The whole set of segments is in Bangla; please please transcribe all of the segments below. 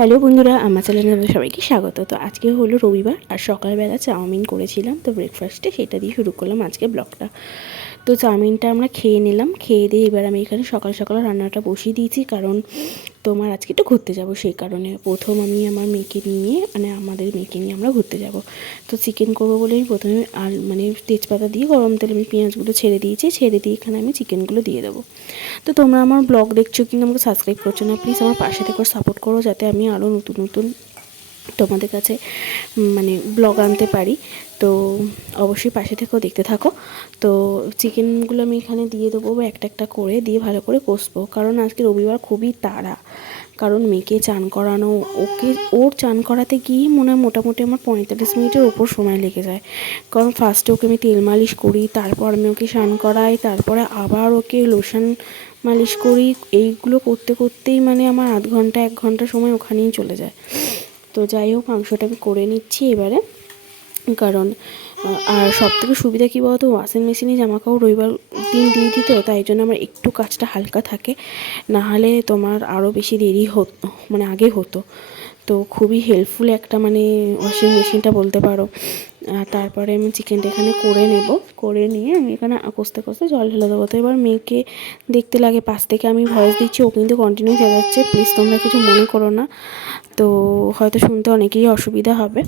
হ্যালো বন্ধুরা, আমার চ্যানেলে সবাইকে স্বাগত। তো আজকে হলো রবিবার আর সকালবেলা চাউমিন করেছিলাম, তো ব্রেকফাস্টে সেটা দিয়ে শুরু করলাম আজকে ব্লগটা তো চাউমিনটা আমরা খেয়ে নিলাম। খেয়ে দিয়ে এবার আমি এখানে সকাল সকাল রান্নাটা বসিয়ে দিয়েছি, কারণ তোমার আজকে একটু ঘুরতে যাব সেই কারণে। প্রথম আমি আমার মেয়েকে নিয়ে মানে আমাদের মেয়েকে নিয়ে আমরা ঘুরতে যাব। তো চিকেন করব বলে আমি প্রথমে আর মানে তেজপাতা দিয়ে গরম তেলে আমি পেঁয়াজগুলো ছেড়ে দিয়েছি। ছেড়ে দিয়ে এখানে আমি চিকেনগুলো দিয়ে দেবো। তো তোমরা আমার ব্লগ দেখছ কিন্তু আমাকে সাবস্ক্রাইব করছ না প্লিজ আমার পাশে থেকে সাপোর্ট করো, যাতে আমি আরও নতুন নতুন তোমাদের কাছে মানে ব্লগ আনতে পারি। তো অবশ্যই পাশে থেকেও দেখতে থাকো। তো চিকেনগুলো আমি এখানে দিয়ে দেবো একটা একটা করে দিয়ে ভালো করে কষবো। কারণ আজকে রবিবার খুবই তাড়া। কারণ মেয়েকে চান করানো, ওকে, ওর চান করাতে গিয়ে মনে হয় মোটামুটি আমার পঁয়তাল্লিশ মিনিটের ওপর সময় লেগে যায়। কারণ ফার্স্টে ওকে আমি তেল মালিশ করি, তারপর আমি ওকে স্নান করাই, তারপরে আবার ওকে লোশন মালিশ করি। এইগুলো করতে করতেই মানে আমার আধ ঘণ্টা, এক ঘণ্টা সময় ওখানেই চলে যায়। তো যাই হোক, মাংসটা আমি করে নিচ্ছি এবারে। কারণ আর সব থেকে সুবিধা কী বলতো ওয়াশিং মেশিনে জামা কাপড় রবিবার দিন দিয়ে দিত, তাই জন্য আমার একটু কাজটা হালকা থাকে। না হলে তোমার আরও বেশি দেরি হতো মানে আগে হতো। তো খুবই হেল্পফুল একটা মানে ওয়াশিং মেশিনটা বলতে পারো। আর তারপরে আমি চিকেনটা এখানে করে নেব। করে নিয়ে আমি এখানে কষতে কষতে জল ঢেলে দেবো। তো এবার মেয়েকে দেখতে লাগে, পাশ থেকে আমি ভয়েস দিচ্ছি, ও কিন্তু কন্টিনিউ যাচ্ছে প্লিজ তোমরা কিছু মনে করো না। তো হয়তো শুনতে অনেকেই অসুবিধা হবে।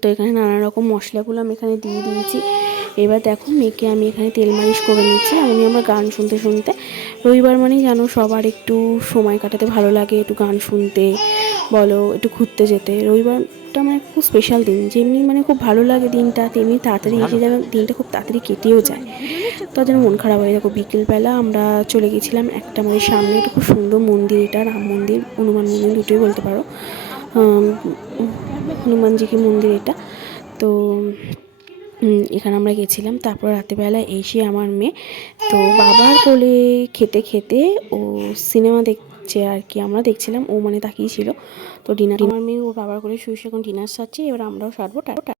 তো এখানে নানা রকম মশলাগুলো আমি এখানে দিয়ে দিয়েছি। এবার দেখো মেয়েকে আমি এখানে তেল মালিশ করে নিচ্ছি। আমি আমার গান শুনতে শুনতে রবিবার মানেই জানো সবার একটু সময় কাটাতে ভালো লাগে, একটু গান শুনতে। বলো, একটু ঘুরতে যেতে। রবিবারটা মানে খুব স্পেশাল দিন। যেমনি মানে খুব ভালো লাগে দিনটা, তেমনি তাড়াতাড়ি এসে যাবে দিনটা খুব তাড়াতাড়ি কেটেও যায়। তো যেন মন খারাপ হয়ে দেখো, বিকেলবেলা আমরা চলে গেছিলাম একটা আমাদের সামনে একটা খুব সুন্দর মন্দির, এটা রাম মন্দির, হনুমান মন্দির দুটোই বলতে পারো। হনুমানজিকে মন্দির এটা। তো এখানে আমরা গেছিলাম। তারপর রাতেরবেলা এসে আমার মেয়ে, তো বাবার কোলে খেতে খেতে ও সিনেমা দেখছে আর কি, আমরা দেখছিলাম ও মানে তাকিয়েছিল তো ডিনার ডিনার মেয়ে ওর বাবার করে শুয়ে এখন ডিনার সারছে, এবার আমরাও সারবো